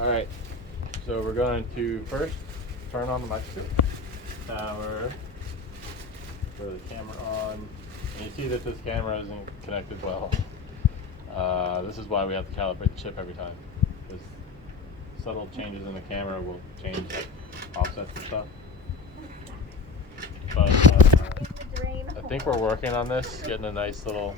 Alright, so we're going to first turn on the microscope, power, throw the camera on, and you see that this camera isn't connected well. This is why we have to calibrate the chip every time, because subtle changes in the camera will change offsets and stuff. But I think we're working on this, getting a nice little,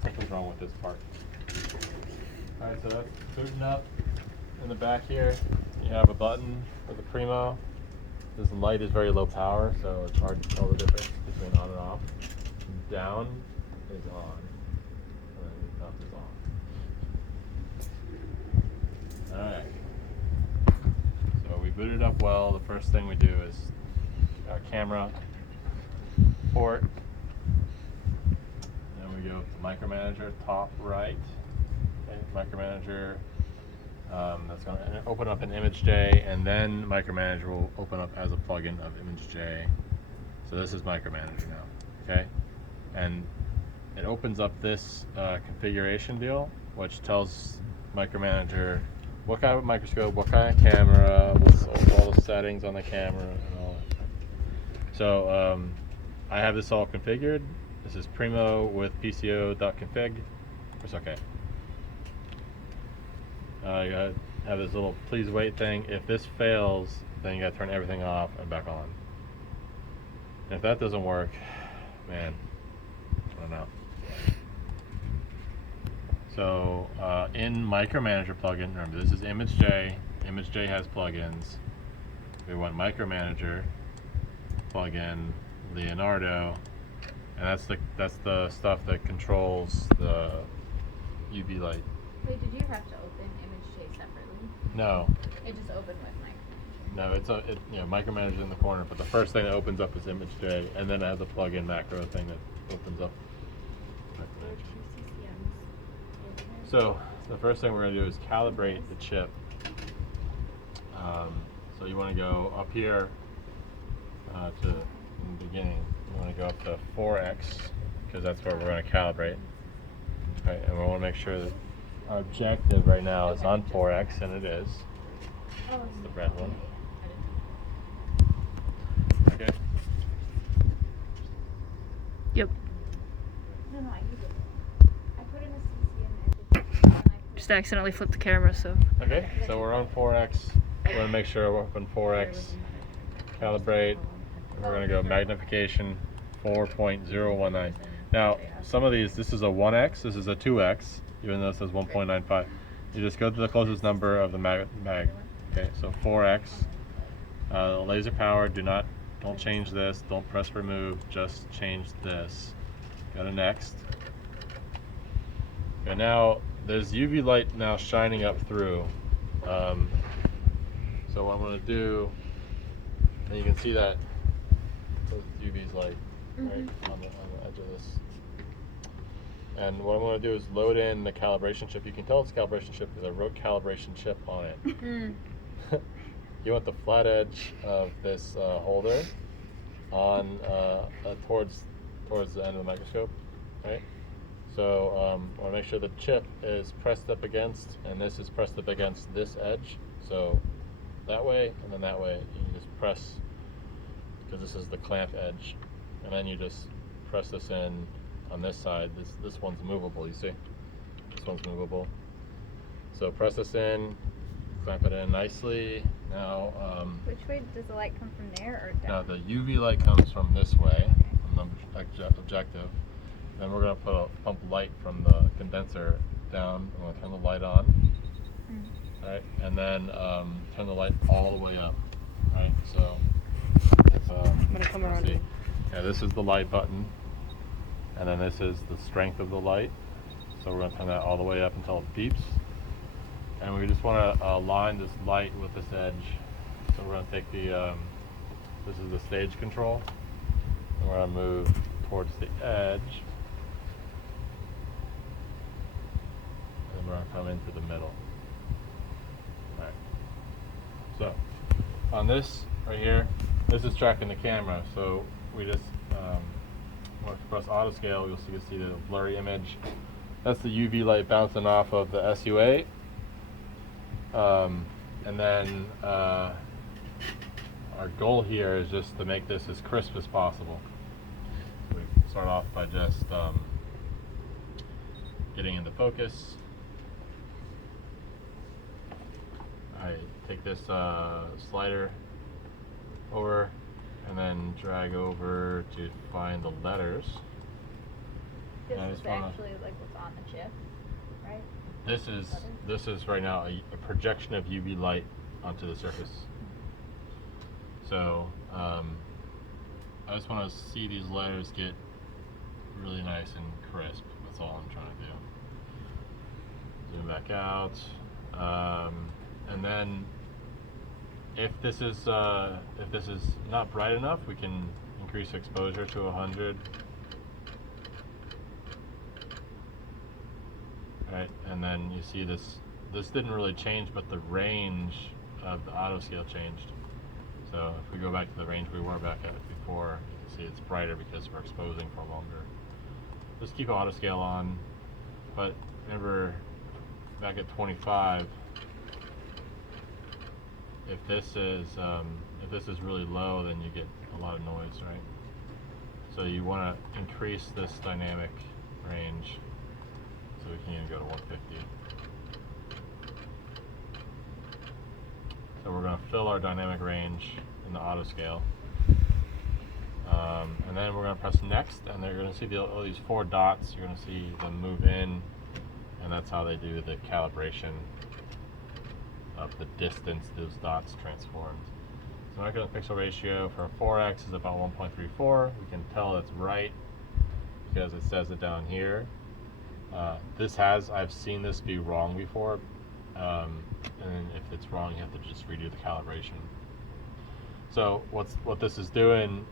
something's wrong with this part. Alright, so that's booting up. In the back here, you have a button for the primo. This light is very low power, so it's hard to tell the difference between on and off. Down is on, and then up is on. Alright. So we booted up well. The first thing we do is our camera port. Then we go to Micromanager, top right. Okay, Micromanager. That's going to open up an ImageJ, and then Micromanager will open up as a plugin of ImageJ. So this is Micromanager now, okay? And it opens up this configuration deal, which tells Micromanager what kind of microscope, what kind of camera, all the settings on the camera, and all that. So I have this all configured. This is primo with pco.config. It's okay. You have this little please wait thing. If this fails, then you gotta turn everything off and back on. And if that doesn't work, man, I don't know. So in Micromanager plugin, remember this is ImageJ. ImageJ has plugins. We want Micromanager plugin, Leonardo, and that's the stuff that controls the UV light. Wait, did you have to open ImageJ separately? No. It just opened with No, Micromanager's in the corner, but the first thing that opens up is ImageJ, and then it has a plug-in macro thing that opens up. So the first thing we're going to do is calibrate the chip. So you want to go up here in the beginning. You want to go up to 4x because that's where we're going to calibrate. Okay, and we want to make sure that our objective right now is on 4x, and it is. It's the red one. Okay. Yep. No, I use it. I put in a CC and Just accidentally flipped the camera, so. Okay, so we're on 4x. We want to make sure we're up on 4x. Calibrate. We're going to go magnification 4.019. Now, some of these, this is a 1x, this is a 2x, even though it says 1.95. You just go to the closest number of the mag. Okay, so 4x. Laser power, don't change this, don't press remove, just change this. Go to next. Okay, now there's UV light now shining up through. So what I'm going to do, and you can see that UV's light right on the edge of this. And what I'm going to do is load in the calibration chip. You can tell it's a calibration chip because I wrote calibration chip on it. You want the flat edge of this holder on towards the end of the microscope, right? So I want to make sure the chip is pressed up against, and this is pressed up against this edge. So that way, and then that way, you just press, because this is the clamp edge, and then you just press this in on this side. This one's movable, you see? This one's movable. So press this in, clamp it in nicely. Now, which way does the light come from there or down? Now the UV light comes from this way, from the objective. Then we're going to pump light from the condenser down. I'm going to turn the light on. Right, and then turn the light all the way up. Right, so I'm gonna come around. see. Yeah, this is the light button, and then this is the strength of the light. So we're going to turn that all the way up until it beeps, and we just want to align this light with this edge. So we're going to take the this is the stage control, and we're going to move towards the edge, and we're going to come into the middle. Alright. So on this right here, this is tracking the camera. So we just when we press auto scale, you'll see the blurry image. That's the UV light bouncing off of the SUA, And then our goal here is just to make this as crisp as possible. So we start off by just getting into focus. I take this slider over and then drag over to find the letters. This I is just wanna- actually like what's on the chip, right? This is right now a projection of UV light onto the surface. So I just want to see these letters get really nice and crisp. That's all I'm trying to do. Zoom back out, and then if this is not bright enough, we can increase exposure to 100. Right, and then you see this didn't really change, but the range of the auto scale changed. So if we go back to the range we were back at before, you can see it's brighter because we're exposing for longer. Just keep auto scale on, but remember back at 25, if this is really low, then you get a lot of noise, right? So you want to increase this dynamic range. So we can even go to 150. So we're going to fill our dynamic range in the auto scale. And then we're going to press next, and they're going to see all these 4 dots. You're going to see them move in, and that's how they do the calibration of the distance those dots transformed. So micropixel ratio for a 4x is about 1.34. We can tell it's right because it says it down here. I've seen this be wrong before, and if it's wrong, you have to just redo the calibration. So what this is doing,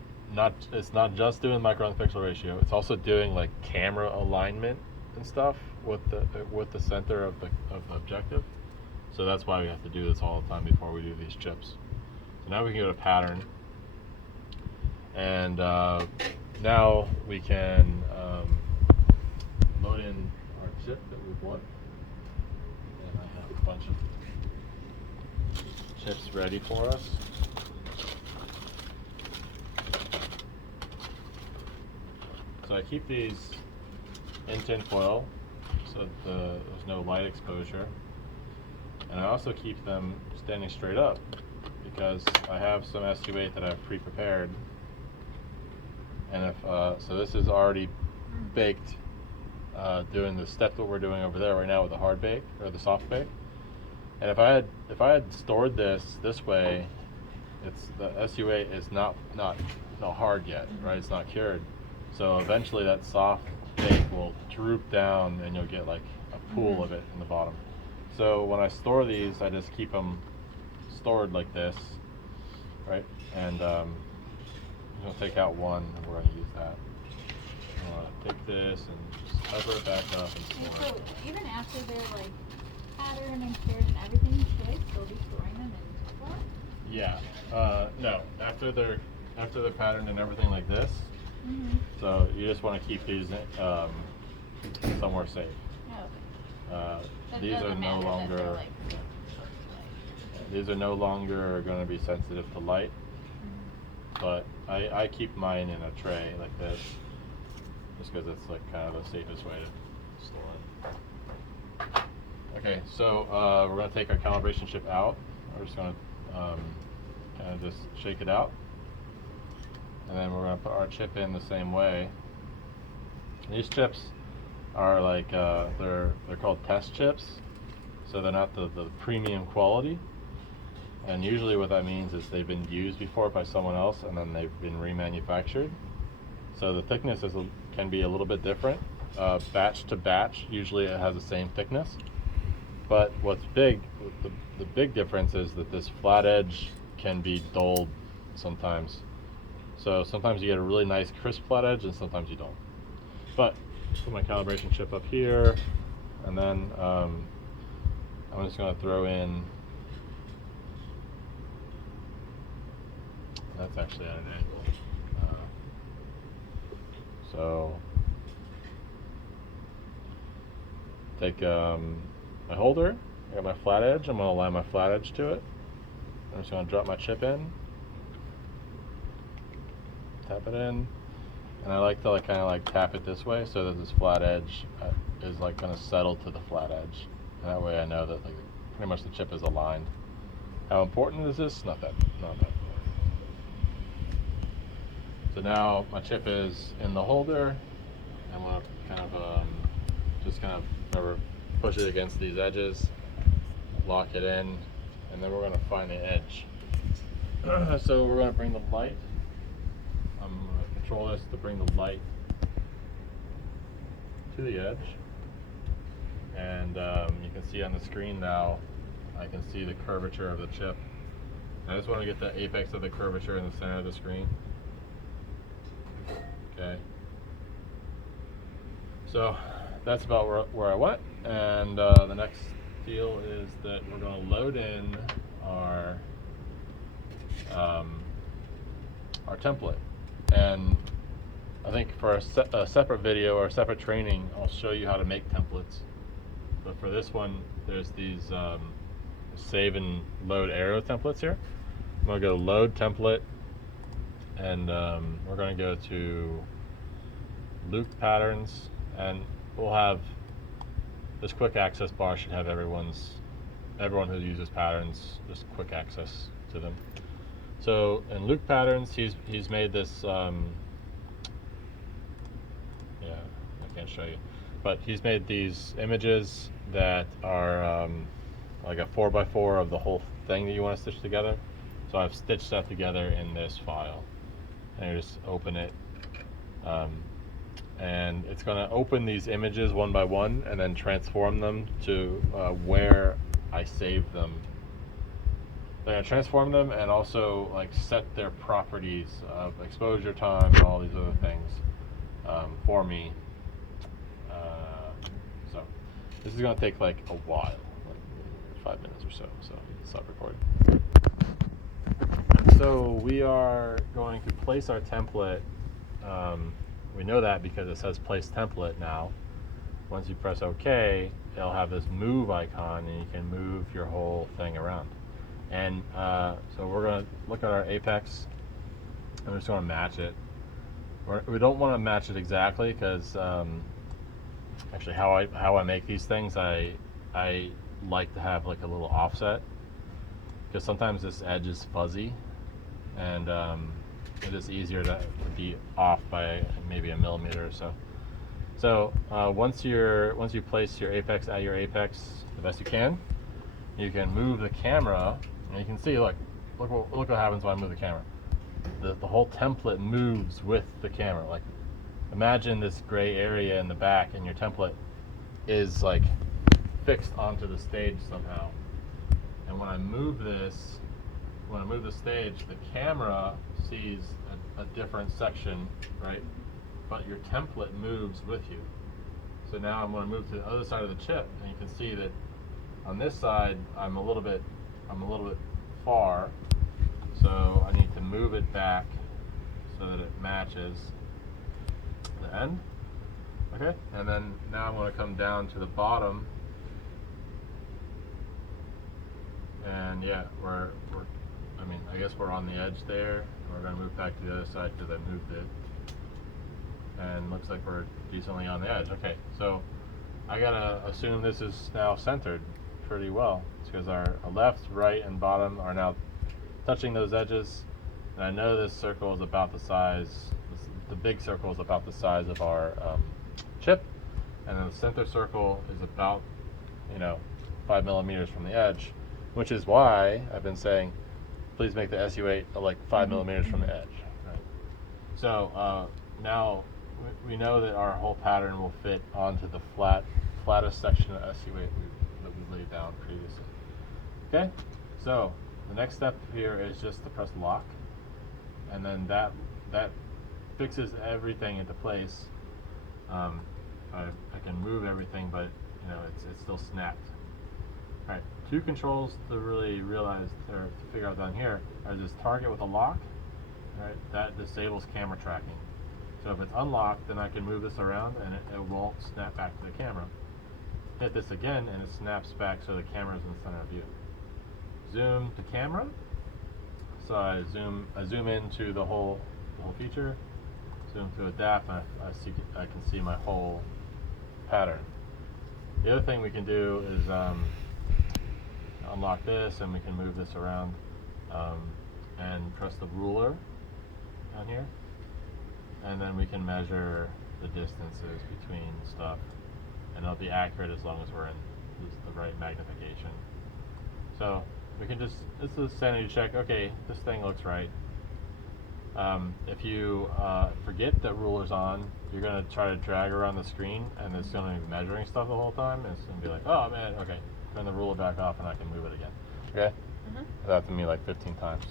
it's not just doing micron to pixel ratio, it's also doing like camera alignment and stuff with the center of the objective. So that's why we have to do this all the time before we do these chips. So now we can go to pattern, and now we can load in our chip that we want. And I have a bunch of chips ready for us. So I keep these in tin foil so that there's no light exposure. And I also keep them standing straight up because I have some SU8 that I've pre-prepared. And if so this is already baked, doing the step that we're doing over there right now with the hard bake or the soft bake. And if I had stored this way, the SU8 is not hard yet, right? It's not cured. So eventually that soft bake will droop down and you'll get like a pool of it in the bottom. So when I store these, I just keep them stored like this, right? And I'm going to take out one and we're going to use that. I'm going to take this and just cover it back up and store it. So even after they're like patterned and cured and everything, should I still be storing them in Tupperware? Yeah. No. After they're patterned and everything like this, so you just want to keep these somewhere safe. Oh, okay. These are no longer going to be sensitive to light, but I keep mine in a tray like this, just because it's like kind of the safest way to store it. Okay, so we're going to take our calibration chip out. We're just going to kind of just shake it out. And then we're going to put our chip in the same way. These chips are like, they're called test chips. So they're not the premium quality. And usually what that means is they've been used before by someone else and then they've been remanufactured. So the thickness can be a little bit different. Batch to batch, usually it has the same thickness. But what's big, the big difference is that this flat edge can be dulled sometimes. So sometimes you get a really nice crisp flat edge and sometimes you don't. But put my calibration chip up here, and then I'm just going to throw in, that's actually at an angle. So take my holder, I got my flat edge. I'm going to align my flat edge to it. I'm just going to drop my chip in, tap it in, and I like to kind of like tap it this way so that this flat edge is like going to settle to the flat edge. And that way I know that like pretty much the chip is aligned. How important is this? Not that important. So now my chip is in the holder. I'm going to kind of just kind of remember push it against these edges, lock it in, and then we're going to find the edge. So we're going to bring the light. I'm going to control this to bring the light to the edge. And you can see on the screen now, I can see the curvature of the chip. I just want to get the apex of the curvature in the center of the screen. Okay. So that's about where I went. And the next deal is that we're going to load in our template. And I think for a separate video or a separate training, I'll show you how to make templates. But for this one, there's these save and load arrow templates here. I'm going to go load template, and we're going to go to loop patterns, and we'll have this quick access bar should have everyone who uses patterns just quick access to them. So in loop patterns, he's made this. Yeah, I can't show you, but he's made these images that are like a 4x4 of the whole thing that you want to stitch together. So I've stitched that together in this file, and you just open it, and it's going to open these images one by one and then transform them to where I saved them. They're going to transform them and also like set their properties of exposure time and all these other things for me. So this is going to take like a while, like 5 minutes or so. So stop recording. So we are going to place our template. We know that because it says place template now. Once you press OK, it'll have this move icon, and you can move your whole thing around. And so we're going to look at our apex, and we're just going to match it. We don't want to match it exactly because actually how I make these things, I like to have like a little offset, because sometimes this edge is fuzzy, and it is easier to be off by maybe a millimeter or so. So once you place your apex at your apex the best you can move the camera, and you can see look what happens when I move the camera. The whole template moves with the camera. Like, imagine this gray area in the back, and your template is like fixed onto the stage somehow. And when I move the stage, the camera sees a different section, right? But your template moves with you. So now I'm going to move to the other side of the chip, and you can see that on this side I'm a little bit far. So I need to move it back so that it matches the end. Okay, and then now I'm going to come down to the bottom, and yeah, I guess we're on the edge there. We're going to move back to the other side because I moved it, and looks like we're decently on the edge. Okay, so I gotta assume this is now centered pretty well, because our left, right, and bottom are now touching those edges, and I know this circle is about the size, the big circle is about the size of our chip, and then the center circle is about 5 millimeters from the edge, which is why I've been saying please make the SU8 like 5 millimeters from the edge. Right? So now we know that our whole pattern will fit onto the flattest section of SU8 that we laid down previously. Okay, so the next step here is just to press lock, and then that fixes everything into place. I can move everything, but it's still snapped. All right, two controls to really realize or to figure out down here are this target with a lock. Right, that disables camera tracking. So if it's unlocked, then I can move this around and it won't snap back to the camera. hit this again and it snaps back so the camera's in the center of view. Zoom to camera. So I zoom into the whole feature. Zoom to adapt, and I can see my whole pattern. The other thing we can do is unlock this, and we can move this around and press the ruler down here, and then we can measure the distances between stuff, and it'll be accurate as long as we're in the right magnification. So we can just, this is a sanity check. Okay, this thing looks right. If you forget that ruler's on, you're going to try to drag around the screen, and it's going to be measuring stuff the whole time. And it's going to be like, oh man, okay, turn the ruler back off and I can move it again. Okay? That happened to me like 15 times.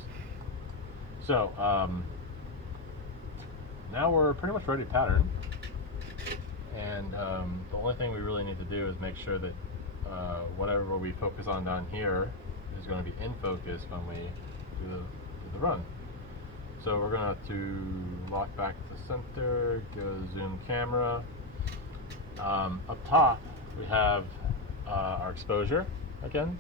So, now we're pretty much ready to pattern. And the only thing we really need to do is make sure that whatever we focus on down here is going to be in focus when we do the run. So we're going to lock back to center, go to zoom camera. Up top we have our exposure again,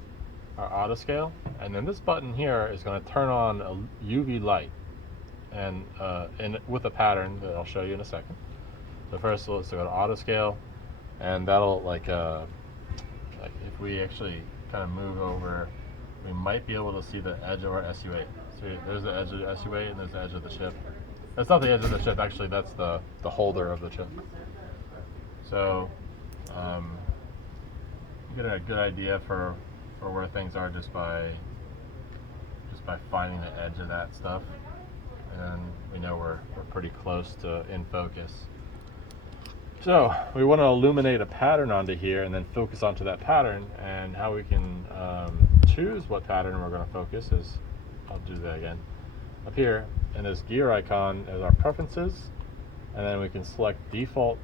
our auto scale, and then this button here is going to turn on a UV light, and with a pattern that I'll show you in a second. So first let's go to auto scale, and that'll like if we actually kind of move over, we might be able to see the edge of our SU8. So there's the edge of the SU8 and there's the edge of the chip. That's not the edge of the chip, actually that's the holder of the chip. So you get a good idea for where things are just by finding the edge of that stuff, and we know we're pretty close to in focus. So we want to illuminate a pattern onto here and then focus onto that pattern, and how we can choose what pattern we're going to focus is, I'll do that again. Up here in this gear icon is our preferences, and then we can select default.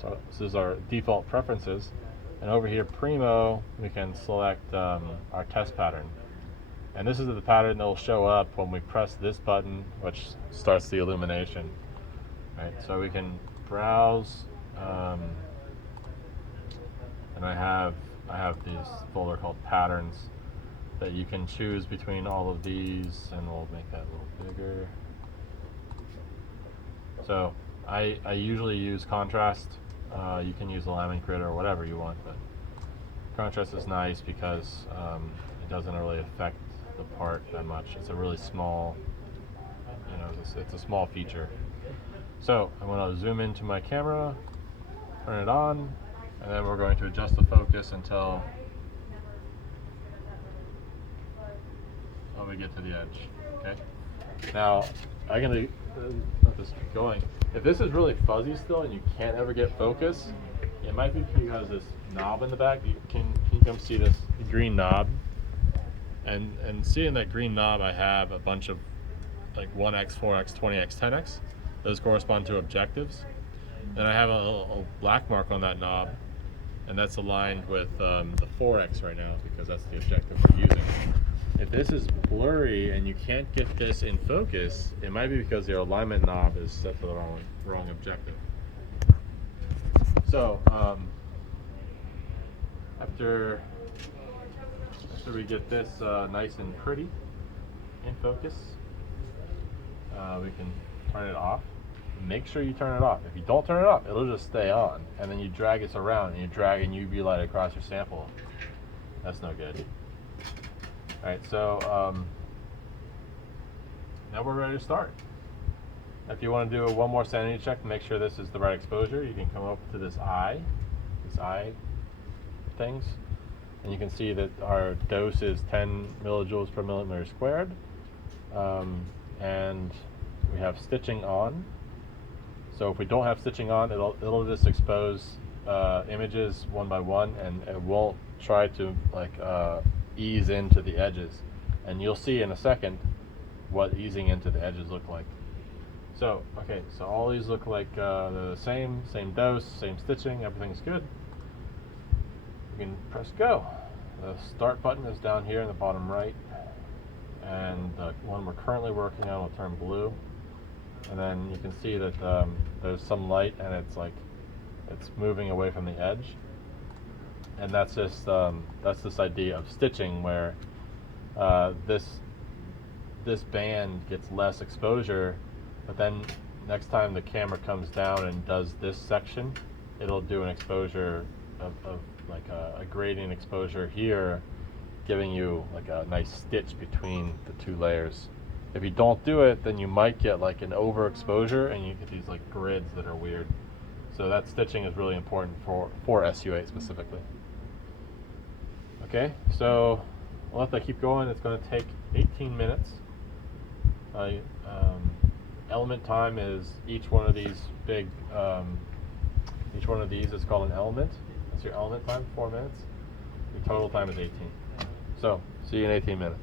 So this is our default preferences, and over here primo we can select our test pattern, and this is the pattern that will show up when we press this button, which starts the illumination. Right, so we can browse, and I have this folder called patterns that you can choose between all of these, and we'll make that a little bigger. So I usually use contrast. You can use alignment grid or whatever you want, but contrast is nice because it doesn't really affect the part that much. It's a really small, it's a small feature. So I'm going to zoom into my camera, turn it on, and then we're going to adjust the focus until we get to the edge. Okay. Now I'm going to let this keep going. If this is really fuzzy still and you can't ever get focus, it might be because this knob in the back. Can you come see this green knob? And seeing that green knob, I have a bunch of like 1x, 4x, 20x, 10x. Those correspond to objectives. And I have a black mark on that knob, and that's aligned with the 4x right now because that's the objective we're using. If this is blurry and you can't get this in focus, it might be because your alignment knob is set to the wrong objective. So after we get this nice and pretty in focus, we can turn it off. Make sure you turn it off. If you don't turn it off, it'll just stay on, and then you drag this around and you drag a UV light across your sample. That's no good. Alright, so now we're ready to start. If you want to do one more sanity check to make sure this is the right exposure, you can come up to this eye things, and you can see that our dose is 10 millijoules per millimeter squared, and we have stitching on. So if we don't have stitching on, it'll just expose images one by one, and it won't try to ease into the edges. And you'll see in a second what easing into the edges look like. So okay, so all these look like the same dose, same stitching, everything's good. You can press go. The start button is down here in the bottom right, and the one we're currently working on will turn blue. And then you can see that there's some light, and it's moving away from the edge. and that's just that's this idea of stitching where this band gets less exposure, but then next time the camera comes down and does this section, it'll do an exposure of like a gradient exposure here, giving you like a nice stitch between the two layers. If you don't do it, then you might get like an overexposure and you get these like grids that are weird. So that stitching is really important for SU8 specifically. Okay, so I'll let that keep going. It's going to take 18 minutes. Element time is each one of these each one of these is called an element. That's your element time, 4 minutes. Your total time is 18. So, see you in 18 minutes.